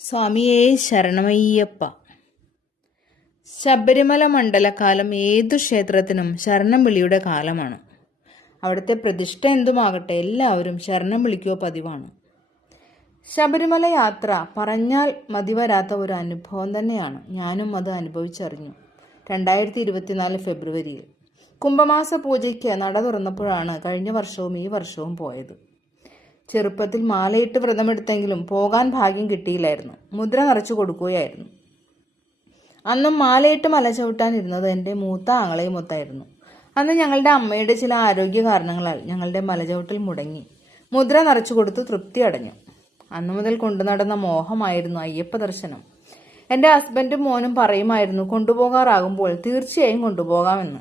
സ്വാമിയേ ശരണമയ്യപ്പ. ശബരിമല മണ്ഡലകാലം ഏതു ക്ഷേത്രത്തിനും ശരണം വിളിയുടെ കാലമാണ്. അവിടുത്തെ പ്രതിഷ്ഠ എന്തുമാകട്ടെ എല്ലാവരും ശരണം വിളിക്കുക പതിവാണ്. ശബരിമല യാത്ര പറഞ്ഞാൽ മതിവരാത്ത ഒരു അനുഭവം തന്നെയാണ്. ഞാനും അത് അനുഭവിച്ചറിഞ്ഞു. രണ്ടായിരത്തി ഇരുപത്തിനാല് ഫെബ്രുവരിയിൽ. കുംഭമാസ പൂജയ്ക്ക് നട തുറന്നപ്പോഴാണ് കഴിഞ്ഞ വർഷവും ഈ വർഷവും പോയത്. ചെറുപ്പത്തിൽ മാലയിട്ട് വ്രതമെടുത്തെങ്കിലും പോകാൻ ഭാഗ്യം കിട്ടിയില്ലായിരുന്നു. മുദ്ര നിറച്ചു കൊടുക്കുകയായിരുന്നു. അന്നും മാലയിട്ട് മല ചവിട്ടാനിരുന്നത് എന്റെ മൂത്ത ആങ്ങളെയും ഒത്തായിരുന്നു. അന്ന് ഞങ്ങളുടെ അമ്മയുടെ ചില ആരോഗ്യ കാരണങ്ങളാൽ ഞങ്ങളുടെ മലചവിട്ടിൽ മുടങ്ങി. മുദ്ര നിറച്ചു കൊടുത്ത് തൃപ്തി അടഞ്ഞു. അന്നു മുതൽ കൊണ്ടു നടന്ന മോഹമായിരുന്നു അയ്യപ്പ ദർശനം. എന്റെ ഹസ്ബൻഡും മോനും പറയുമായിരുന്നു കൊണ്ടുപോകാറാകുമ്പോൾ തീർച്ചയായും കൊണ്ടുപോകാമെന്ന്.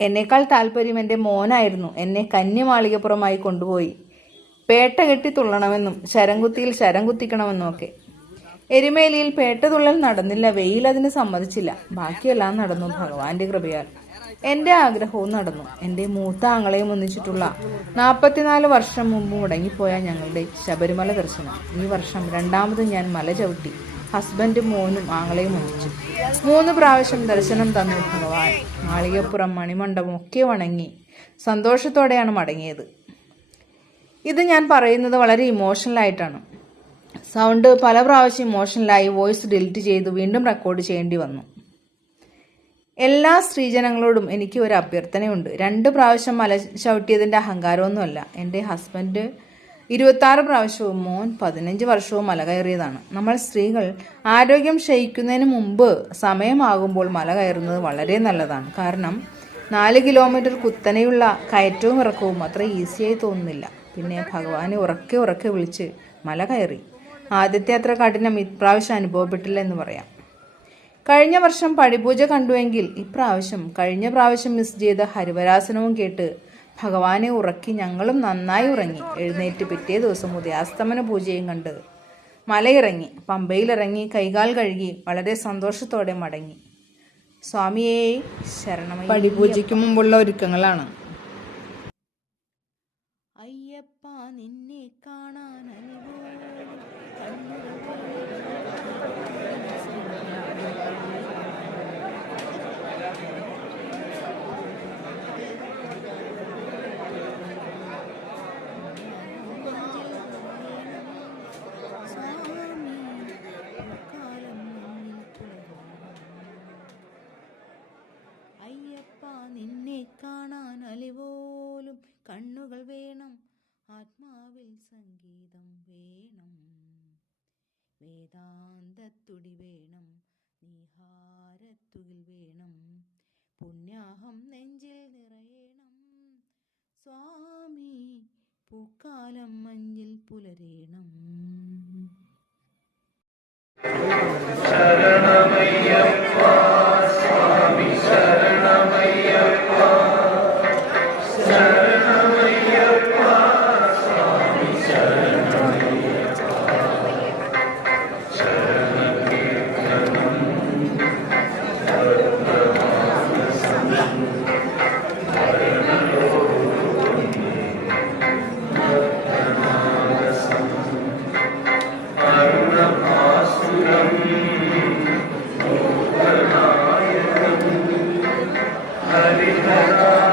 എന്നേക്കാൾ താല്പര്യം എന്റെ മോനായിരുന്നു. എന്നെ കന്യമാളികപ്പുറമായി കൊണ്ടുപോയി. പേട്ട കെട്ടി തുള്ളണമെന്നും ശരംകുത്തിയിൽ ശരം കുത്തിക്കണമെന്നും ഒക്കെ. എരുമേലിയിൽ പേട്ട തുള്ളൽ നടന്നില്ല വെയിൽ അതിന് സമ്മതിച്ചില്ല. ബാക്കിയെല്ലാം നടന്നു ഭഗവാന്റെ കൃപയാൽ. എന്റെ ആഗ്രഹവും നടന്നു. എന്റെ മൂത്ത ആങ്ങളെയും ഒന്നിച്ചിട്ടുള്ള നാൽപ്പത്തിനാല് വർഷം മുമ്പ് മുടങ്ങിപ്പോയ ഞങ്ങളുടെ ശബരിമല ദർശനം. ഈ വർഷം രണ്ടാമത് ഞാൻ മല ചവിട്ടി ഹസ്ബൻഡും മോനും ആങ്ങളെയും ഒന്നിച്ചു. മൂന്ന് പ്രാവശ്യം ദർശനം തന്നു ഭഗവാൻ. മാളികപ്പുറം മണിമണ്ഡപം ഒക്കെ വണങ്ങി. സന്തോഷത്തോടെയാണ് മടങ്ങിയത്. ഇത് ഞാൻ പറയുന്നത് വളരെ ഇമോഷണൽ ആയിട്ടാണ്. സൗണ്ട് പല പ്രാവശ്യം ഇമോഷണലായി വോയിസ് ഡിലീറ്റ് ചെയ്ത് വീണ്ടും റെക്കോർഡ് ചെയ്യേണ്ടി വന്നു. എല്ലാ സ്ത്രീജനങ്ങളോടും എനിക്ക് ഒരു അഭ്യർത്ഥനയുണ്ട്. രണ്ട് പ്രാവശ്യം മല ചവിട്ടിയതിന്റെ അഹങ്കാരമൊന്നുമല്ല. എന്റെ ഹസ്ബൻഡ് ഇരുപത്താറ് പ്രാവശ്യവും മോൻ പതിനഞ്ച് വർഷവും മല കയറിയതാണ്. നമ്മൾ സ്ത്രീകൾ ആരോഗ്യം ക്ഷയിക്കുന്നതിന് മുമ്പ് സമയമാകുമ്പോൾ മല കയറുന്നത് വളരെ നല്ലതാണ്. കാരണം നാല് കിലോമീറ്റർ കുത്തനെയുള്ള കയറ്റവും ഇറക്കവും അത്ര ഈസിയായി തോന്നുന്നില്ല. പിന്നെ ഭഗവാനെ ഉറക്കെ ഉറക്കെ വിളിച്ച് മല കയറി. ആദ്യത്തെ അത്ര കഠിനം ഇപ്രാവശ്യം അനുഭവപ്പെട്ടില്ല എന്ന് പറയാം. കഴിഞ്ഞ വർഷം പടിപൂജ കണ്ടുവെങ്കിൽ ഇപ്രാവശ്യം കഴിഞ്ഞ പ്രാവശ്യം മിസ് ചെയ്ത ഹരിവരാസനവും കേട്ട് ഭഗവാനെ ഉറക്കി ഞങ്ങളും നന്നായി ഉറങ്ങി. എഴുന്നേറ്റ് പിറ്റേ ദിവസം ഉദയാസ്തമന പൂജയും കണ്ട് മലയിറങ്ങി പമ്പയിലിറങ്ങി കൈകാൽ കഴുകി വളരെ സന്തോഷത്തോടെ മടങ്ങി. സ്വാമിയെ ശരണം പടിപൂജയ്ക്ക് മുമ്പുള്ള ഒരുക്കങ്ങളാണ് അയ്യപ്പ നിന്നെ കാണാൻ അയ്യപ്പ നിന്നെ കാണാൻ കണ്ണുകൾ വേണം. ആത്മാവിൽ സംഗീതം വേണം. വേദാന്തത്തുടി വേണം. നീഹാരത്തുകിൽ വേണം. പുണ്യാഹം നെഞ്ചിൽ നിറയണം. സ്വാമി പൂക്കാലം മഞ്ഞിൽ പുലരേണം. I Hare Krishna.